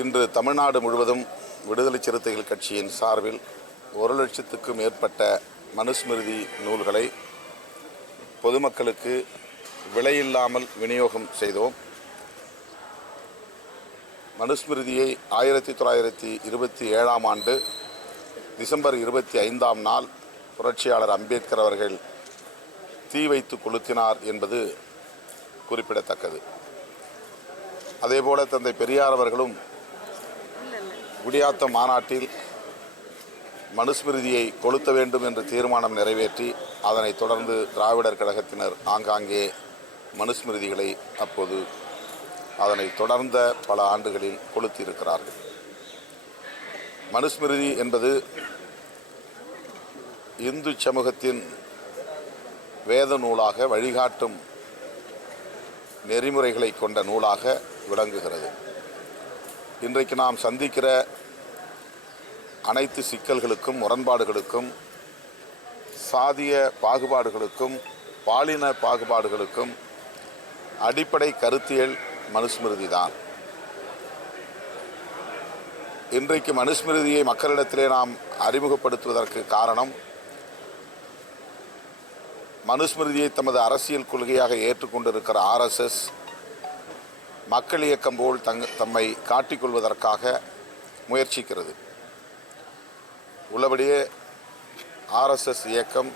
இன்று தமிழ்நாடு முழுவதும் விடுதலை சிறுத்தைகள் கட்சியின் சார்பில் ஒரு லட்சத்துக்கும் மேற்பட்ட மனுஸ்மிருதி நூல்களை பொதுமக்களுக்கு விலையில்லாமல் விநியோகம் செய்தோம். மனுஸ்மிருதியை ஆயிரத்தி தொள்ளாயிரத்தி இருபத்தி ஏழாம் ஆண்டு டிசம்பர் இருபத்தி ஐந்தாம் நாள் புரட்சியாளர் அம்பேத்கர் அவர்கள் தீ வைத்து கொளுத்தினார் என்பது குறிப்பிடத்தக்கது. அதேபோல தந்தை பெரியார் அவர்களும் குடியாத்த மாநாட்டில் மனுஸ்மிருதியை கொளுத்த வேண்டும் என்று தீர்மானம் நிறைவேற்றி அதனைத் தொடர்ந்து திராவிடர் கழகத்தினர் ஆங்காங்கே மனுஸ்மிருதிகளை அப்போது அதனை தொடர்ந்த பல ஆண்டுகளில் கொளுத்தியிருக்கிறார்கள். மனுஸ்மிருதி என்பது இந்து சமூகத்தின் வேத நூலாக வழிகாட்டும் நெறிமுறைகளை கொண்ட நூலாக விளங்குகிறது. இன்றைக்கு நாம் சந்திக்கிற அனைத்து சிக்கல்களுக்கும் முரண்பாடுகளுக்கும் சாதிய பாகுபாடுகளுக்கும் பாலின பாகுபாடுகளுக்கும் அடிப்படை கருத்தியல் மனுஸ்மிருதி தான். இன்றைக்கு மனுஸ்மிருதியை மக்களிடத்திலே நாம் அறிமுகப்படுத்துவதற்கு காரணம் மனுஸ்மிருதியை தமது அரசியல் கொள்கையாக ஏற்றுக்கொண்டிருக்கிற ஆர்எஸ்எஸ் மக்கள் இயக்கம் போல் தங் தம்மை காட்டிக்கொள்வதற்காக முயற்சிக்கிறது. உள்ளபடியே ஆர்எஸ்எஸ் இயக்கம்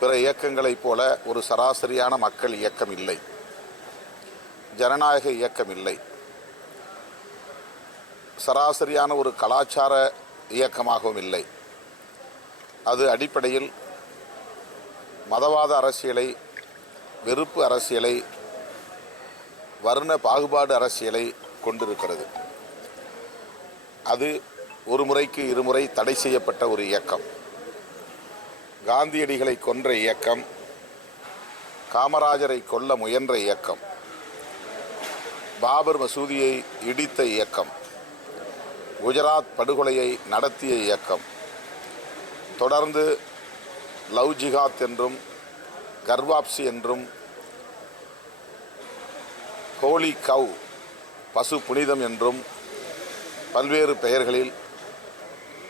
பிற இயக்கங்களைப் போல ஒரு சராசரியான மக்கள் இயக்கம் இல்லை. ஜனநாயக இயக்கம் இல்லை. சராசரியான ஒரு கலாச்சார இயக்கமாகவும் இல்லை. அது அடிப்படையில் மதவாத அரசியலை வெறுப்பு அரசியலை வர்ண பாகுபாடு அரசியலை கொண்டிருக்கிறது. அது ஒரு முறைக்கு இருமுறை தடை செய்யப்பட்ட ஒரு இயக்கம். காந்தியடிகளை கொன்ற இயக்கம் காமராஜரை கொல்ல முயன்ற இயக்கம் பாபர் மசூதியை இடித்த இயக்கம் குஜராத் படுகொலையை நடத்திய இயக்கம் தொடர்ந்து லவ் ஜிகாத் என்றும் கர்வாப்சி என்றும் ஹோலி கவ் பசு புனிதம் என்றும் பல்வேறு பெயர்களில்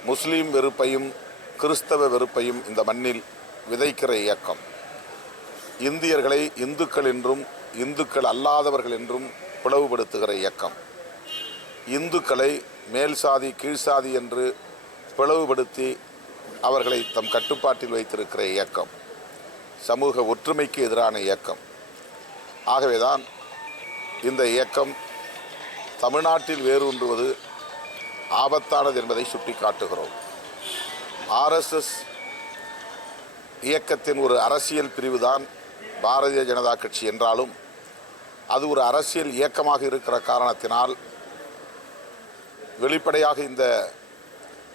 முஸ்லீம் வெறுப்பையும் கிறிஸ்தவ வெறுப்பையும் இந்த மண்ணில் விதைக்கிற இயக்கம். இந்தியர்களை இந்துக்கள் என்றும் இந்துக்கள் அல்லாதவர்கள் என்றும் பிளவுபடுத்துகிற இயக்கம். இந்துக்களை மேல் சாதி கீழ் சாதி என்று பிளவுபடுத்தி அவர்களை தம் கட்டுப்பாட்டில் வைத்திருக்கிற இயக்கம். சமூக ஒற்றுமைக்கு எதிரான இயக்கம். ஆகவேதான் இந்த இயக்கம் தமிழ்நாட்டில் வேரூன்றுவது ஆபத்தானது என்பதை சுட்டிக்காட்டுகிறோம். ஆர்எஸ்எஸ் இயக்கத்தின் ஒரு அரசியல் பிரிவுதான் பாரதிய ஜனதா கட்சி என்றாலும் அது ஒரு அரசியல் இயக்கமாக இருக்கிற காரணத்தினால் வெளிப்படையாக இந்த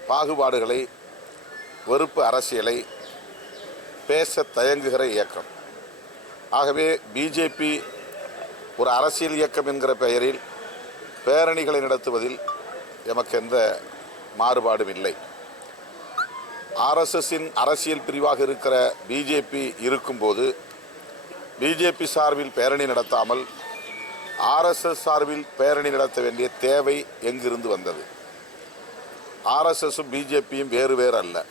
பாகுபாடுகளை வெறுப்பு அரசியலை பேச தயங்குகிற இயக்கம். ஆகவே பிஜேபி ஒரு அரசியல் இயக்கம் என்கிற பெயரில் பேரணிகளை நடத்துவதில் எமக்கு எந்த மாறுபாடும் இல்லை. ஆர்எஸ்எஸ்ஸின் அரசியல் பிரிவாக இருக்கிற பிஜேபி இருக்கும்போது பிஜேபி சார்பில் பேரணி நடத்தாமல் ஆர்எஸ்எஸ் சார்பில் பேரணி நடத்த வேண்டிய தேவை எங்கிருந்து வந்தது? ஆர்எஸ்எஸும் பிஜேபியும் வேறு வேறு அல்ல.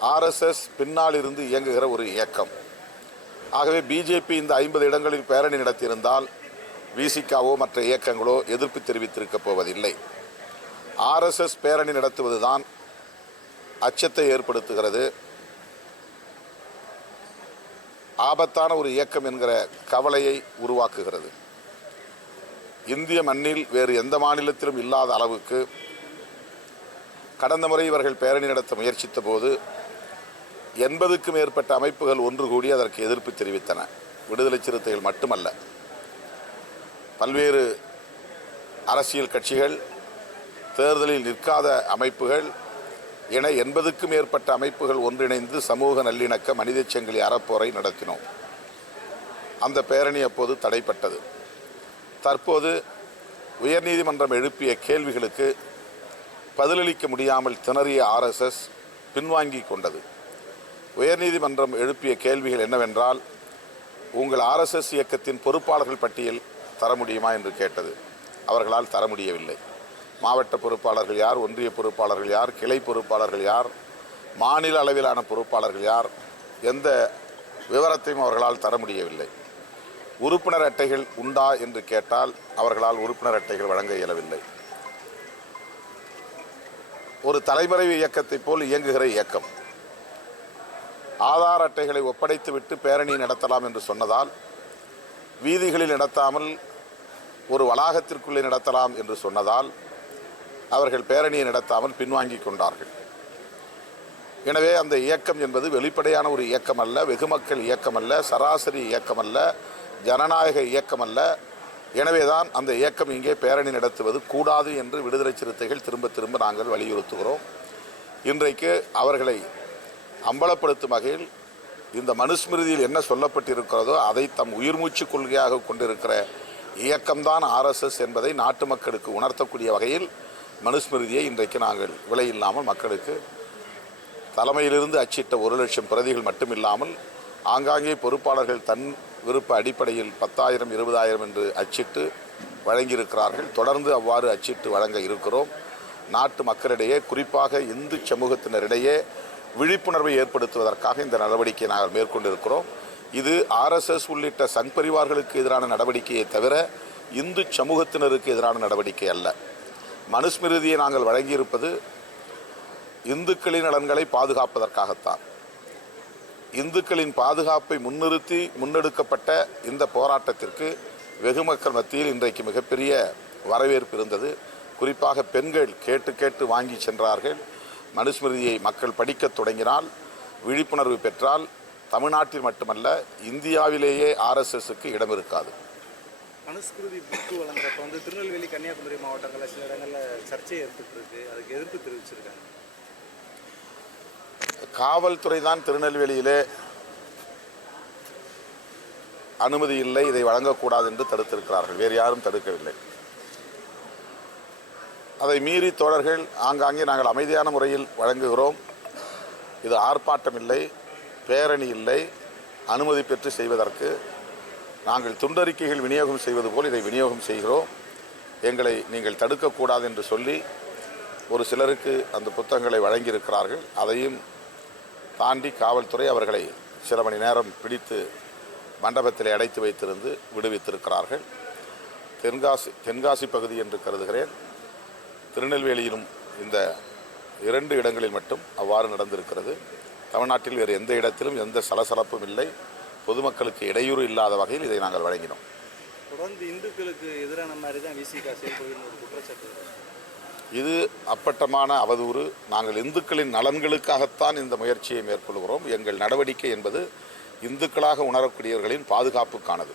ஆர்எஸ்எஸ் பின்னால் இருந்து இயங்குகிற ஒரு இயக்கம். ஆகவே பிஜேபி இந்த ஐம்பது இடங்களில் பேரணி நடத்தியிருந்தால் விசிகாவோ மற்ற இயக்கங்களோ எதிர்ப்பு தெரிவித்திருக்கப் போவதில்லை. ஆர்எஸ்எஸ் பேரணி நடத்துவதுதான் அச்சத்தை ஏற்படுத்துகிறது. ஆபத்தான ஒரு இயக்கம் என்கிற கவலையை உருவாக்குகிறது. இந்திய மண்ணில் வேறு எந்த மாநிலத்திலும் இல்லாத அளவுக்கு கடந்த முறை இவர்கள் பேரணி நடத்த முயற்சித்த போது எண்பதுக்கும் மேற்பட்ட அமைப்புகள் ஒன்று கூடி அதற்கு எதிர்ப்பு தெரிவித்தன. விடுதலை சிறுத்தைகள் மட்டுமல்ல. பல்வேறு அரசியல் கட்சிகள் தேர்தலில் நிற்காத அமைப்புகள் என எண்பதுக்கும் மேற்பட்ட அமைப்புகள் ஒன்றிணைந்து சமூக நல்லிணக்க மனிதச் சங்கிலி அறப்போரை நடத்தினோம். அந்த பேரணி அப்போது தடைப்பட்டது. தற்போது உயர்நீதிமன்றம் எழுப்பிய கேள்விகளுக்கு பதிலளிக்க முடியாமல் திணறிய ஆர்எஸ்எஸ் பின்வாங்கி கொண்டது. உயர்நீதிமன்றம் எழுப்பிய கேள்விகள் என்னவென்றால் உங்கள் ஆர்எஸ்எஸ் இயக்கத்தின் பொறுப்பாளர்கள் பட்டியல் தர முடியுமா? என்று கேட்டது. அவர்களால் தர முடியவில்லை. மாவட்ட பொறுப்பாளர்கள் யார்? ஒன்றிய பொறுப்பாளர்கள் யார்? கிளை பொறுப்பாளர்கள் யார்? மாநில அளவிலான பொறுப்பாளர்கள் யார்? எந்த விவரத்தையும் அவர்களால் தர முடியவில்லை. உறுப்பினர் அட்டைகள் உண்டா என்று கேட்டால் அவர்களால் உறுப்பினர் அட்டைகள் வழங்க இயலவில்லை. ஒரு தலைமறைவு இயக்கத்தைப் போல் இயங்குகிற இயக்கம். ஆதார் அட்டைகளை ஒப்படைத்துவிட்டு பேரணி நடத்தலாம் என்று சொன்னதால் வீதிகளில் நடத்தாமல் ஒரு வளாகத்திற்குள்ளே நடத்தலாம் என்று சொன்னதால் அவர்கள் பேரணியை நடத்தாமல் பின்வாங்கிக் கொண்டார்கள். எனவே அந்த இயக்கம் என்பது வெளிப்படையான ஒரு இயக்கம் அல்ல வெகுமக்கள் இயக்கம் அல்ல சராசரி இயக்கம் அல்ல ஜனநாயக இயக்கம் அல்ல. எனவேதான் அந்த இயக்கம் இங்கே பேரணி நடத்துவது கூடாது என்று விடுதலை சிறுத்தைகள் திரும்ப திரும்ப நாங்கள் வலியுறுத்துகிறோம். இன்றைக்கு அவர்களை அம்பலப்படுத்தும் வகையில் இந்த மனுஸ்மிருதியில் என்ன சொல்லப்பட்டிருக்கிறதோ அதை தம் உயிர் மூச்சு கொள்கையாக கொண்டிருக்கிற இயக்கம்தான் ஆர்எஸ்எஸ் என்பதை நாட்டு மக்களுக்கு உணர்த்தக்கூடிய வகையில் மனுஸ்மிருதியை இன்றைக்கு நாங்கள் விலையில்லாமல் மக்களுக்கு தலைமையிலிருந்து அச்சிட்ட ஒரு லட்சம் பிரதிகள் மட்டுமில்லாமல் ஆங்காங்கே பொறுப்பாளர்கள் தன் விருப்ப அடிப்படையில் பத்தாயிரம் இருபதாயிரம் என்று அச்சிட்டு வழங்கியிருக்கிறார்கள். தொடர்ந்து அவ்வாறு அச்சிட்டு வழங்க இருக்கிறோம். நாட்டு மக்களிடையே குறிப்பாக இந்து சமூகத்தினரிடையே விழிப்புணர்வை ஏற்படுத்துவதற்காக இந்த நடவடிக்கையை நாங்கள் மேற்கொண்டிருக்கிறோம். இது ஆர்எஸ்எஸ் உள்ளிட்ட சங் பரிவார்களுக்கு எதிரான நடவடிக்கையை தவிர இந்து சமூகத்தினருக்கு எதிரான நடவடிக்கை அல்ல. மனுஸ்மிருதியை நாங்கள் வழங்கியிருப்பது இந்துக்களின் நலன்களை பாதுகாப்பதற்காகத்தான். இந்துக்களின் பாதுகாப்பை முன்னிறுத்தி முன்னெடுக்கப்பட்ட இந்த போராட்டத்திற்கு வெகு மக்கள் மத்தியில் இன்றைக்கு மிகப்பெரிய வரவேற்பு இருந்தது. குறிப்பாக பெண்கள் கேட்டு கேட்டு வாங்கி சென்றார்கள். மனுஸ்மிருதியை மக்கள் படிக்கத் தொடங்கினால் விழிப்புணர்வு பெற்றால் தமிழ்நாட்டில் மட்டுமல்ல இந்தியாவிலேயே ஆர்எஸ்எஸ்க்கு இடம் இருக்காது. மனுஸ்கிருதி புக்கு வழங்குறப்ப வந்து திருநெல்வேலி கன்னியாகுமரி மாவட்டங்களில் சில இடங்களில் சர்ச்சை ஏற்பட்டு இருக்கு அதுக்கு எதிர்ப்பு தெரிவிச்சிருக்காங்க. காவல்துறை தான் திருநெல்வேலியிலே அனுமதி இல்லை இதை வழங்கக்கூடாது என்று தடுத்திருக்கிறார்கள். வேறு யாரும் தடுக்கவில்லை. அதை மீறி தோழர்கள் ஆங்காங்கே நாங்கள் அமைதியான முறையில் வழங்குகிறோம். இது ஆர்ப்பாட்டம் இல்லை பேரணி இல்லை அனுமதி பெற்று செய்வதற்கு. நாங்கள் துண்டறிக்கைகள் விநியோகம் செய்வது போல் இதை விநியோகம் செய்கிறோம். எங்களை நீங்கள் தடுக்கக்கூடாது என்று சொல்லி ஒரு சிலருக்கு அந்த புத்தகங்களை வழங்கியிருக்கிறார்கள். அதையும் தாண்டி காவல்துறை அவர்களை சில மணி நேரம் பிடித்து மண்டபத்தில் அடைத்து வைத்திருந்து விடுவித்திருக்கிறார்கள். தென்காசி தென்காசி பகுதி என்று கருதுகிறேன். திருநெல்வேலியிலும் இந்த இரண்டு இடங்களில் மட்டும் அவ்வாறு நடந்திருக்கிறது. தமிழ்நாட்டில் வேறு எந்த இடத்திலும் எந்த சலசலப்பும் இல்லை. பொதுமக்களுக்கு இடையூறு இல்லாத வகையில் இதை நாங்கள் வழங்கினோம். தொடர்ந்து இந்துக்களுக்கு எதிரான மாதிரி தான் விசிகா செயல்படுகிற ஒரு குற்றச்சாட்டு. இருக்கு. இது அப்பட்டமான அவதூறு. நாங்கள் இந்துக்களின் நலன்களுக்காகத்தான் இந்த முயற்சியை மேற்கொள்கிறோம். எங்கள் நடவடிக்கை என்பது இந்துக்களாக உணரக்கூடியவர்களின் பாதுகாப்புக்கானது.